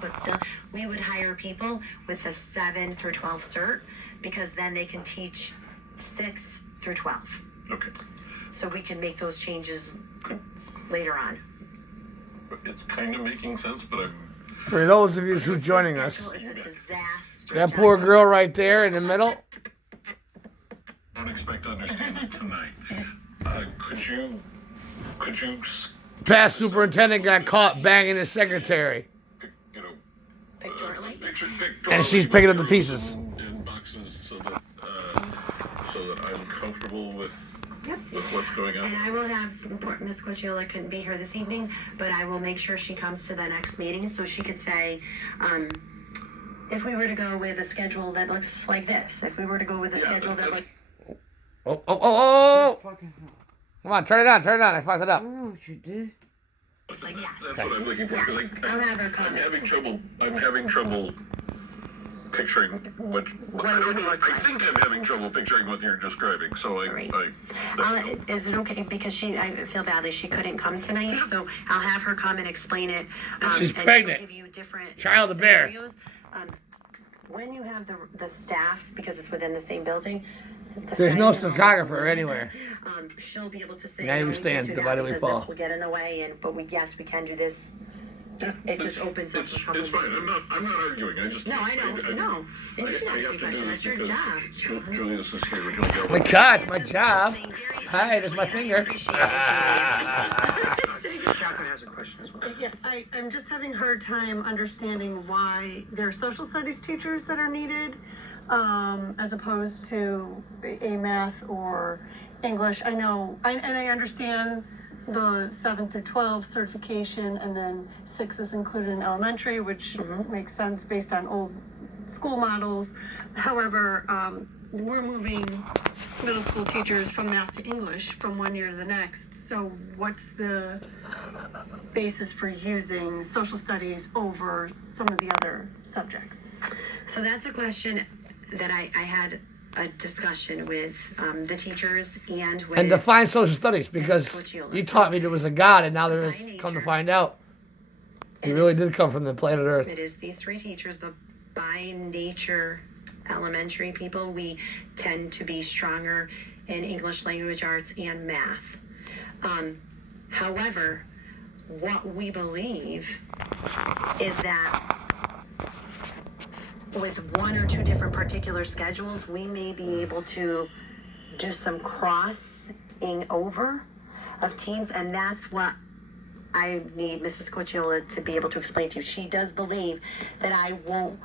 but we would hire people with a 7 through 12 cert because then they can teach 6 through 12. Okay. So we can make those changes later on. It's kind of making sense, but For those of you who's joining us, It's a disaster. that poor girl right there in the middle. I don't expect to understand it tonight. Could you, Past superintendent got caught banging his secretary. you know, Pictorially? And she's picking up the pieces. In boxes so that I'm comfortable with what's going on. And I will have, Ms. Cochiola couldn't be here this evening, but I will make sure she comes to the next meeting so she could say, if we were to go with a schedule that looks like this, if we were to go with a schedule that looks... Oh. Come on, turn it on. I fucked it up. Oh, she did. It's like, yes. That's what I'm looking for. Yes. I'll have her come. I'm having trouble picturing what I think I'm having trouble picturing what you're describing. So Is it okay? Because I feel badly she couldn't come tonight, so I'll have her come and explain it. She's and pregnant. She'll give you different Child of bear. scenarios. When you have the staff, because it's within the same building. There's no stenographer anywhere. She'll be able to say. Now you no, we can't stand, do divided that we because fall. This will get in the way, but we can do this. It just opens up a couple. It's fine. I'm not arguing. I just No, I know. No, and you should ask me a question. That's your job. Julius is here. We're gonna My God, it's my job. Hi, there's my finger. Catherine has a question as well. Yeah, I'm just having a hard time understanding why there are social studies teachers that are needed, as opposed to a math or English. I know, and I understand the 7 through 12 certification, and then 6 is included in elementary, which makes sense based on old school models. However, we're moving middle school teachers from math to English from one year to the next. So what's the basis for using social studies over some of the other subjects? So that's a question that I had a discussion with the teachers and with... And define social studies, because you taught me there was a God, and now there is, come to find out, he really did come from the planet Earth. It is these 3 teachers, but by nature, elementary people, we tend to be stronger in English language arts and math. However, what we believe is that with 1 or 2 different particular schedules, we may be able to do some crossing over of teams, and that's what I need Mrs. Cochiola to be able to explain to you. She does believe that I won't.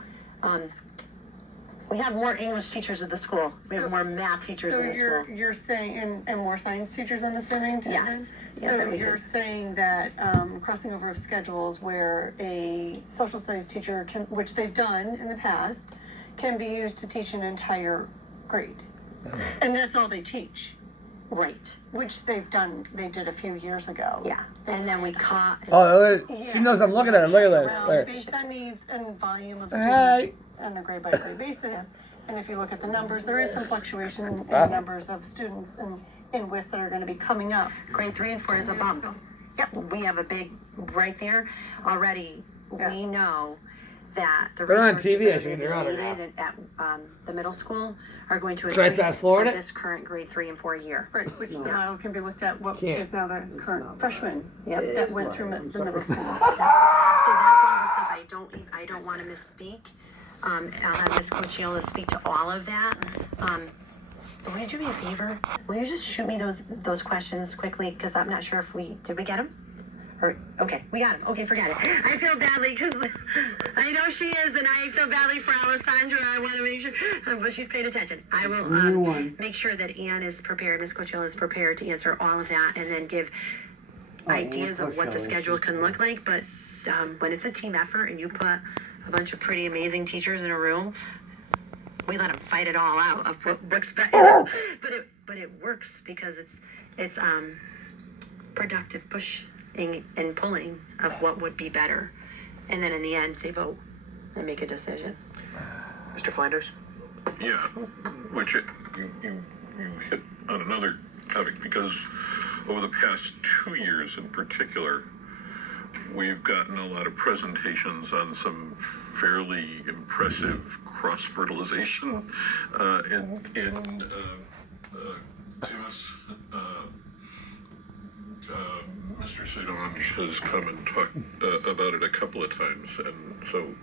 We have more English teachers at the school. We have more math teachers in the school. So you're saying, and more science teachers in the student? Yes. So you're saying that crossing over of schedules where a social studies teacher can, which they've done in the past, can be used to teach an entire grade. And that's all they teach. Right. Which they did a few years ago. Yeah. And then we caught. Oh, she knows I'm looking at her. Look at Well, that. based on needs and volume of Hi. students on a grade by grade basis. And if you look at the numbers, there is some fluctuation in the numbers of students in WIS that are going to be coming up. Grade 3 and 4 is a bump. Yep. We have a big, right there, already, we know that the They're on resources TV, that I are think being they're on it now. needed at the middle school are going to Should I increase fast for forward it? this current grade 3 and 4 year. Right, which the model can be looked at, what Can't. is now the current freshman Yep. that went through the middle school. So that's all the stuff I don't want to misspeak. I'll have Ms. Cochiola speak to all of that. Will you do me a favor? Will you just shoot me those questions quickly? Because I'm not sure if did we get them? Or, okay, we got him. Okay, forget it. I feel badly because I know she is, and I feel badly for Alessandra. I want to make sure, but she's paying attention. I will make sure that Anne is prepared, Ms. Cochiola is prepared to answer all of that, and then give ideas of what the schedule can look like. But when it's a team effort and you put a bunch of pretty amazing teachers in a room, we let them fight it all out of what looks better. But it works because it's productive pushing and pulling of what would be better, and then in the end they vote and make a decision. Mr. Flanders? Yeah, which you hit on another topic, because over the past 2 years in particular, we've gotten a lot of presentations on some fairly impressive cross-fertilization in Timus. Mr. Sedange has come and talked about it a couple of times, and so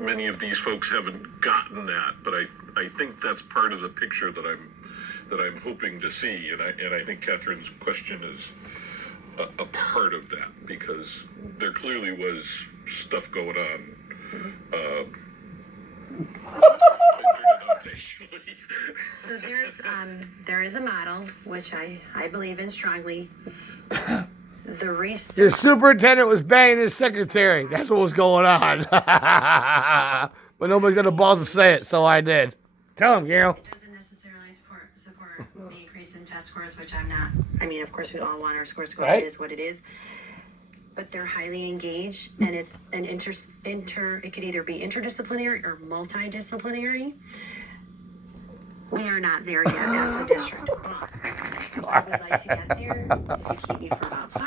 many of these folks haven't gotten that, but I think that's part of the picture that I'm hoping to see, and I think Catherine's question is a part of that, because there clearly was stuff going on. So there is a model which I believe in strongly. The research. Your superintendent was banging his secretary. That's what was going on. But nobody's got the balls to say it, so I did. Tell him, Gail. It doesn't necessarily support the increase in test scores, which I'm not. I mean, of course, we all want our scores to go up. Right. It is what it is. But they're highly engaged, and it's an it could either be interdisciplinary or multidisciplinary. We are not there yet as a district. But I would like to get there. If you keep me for about 5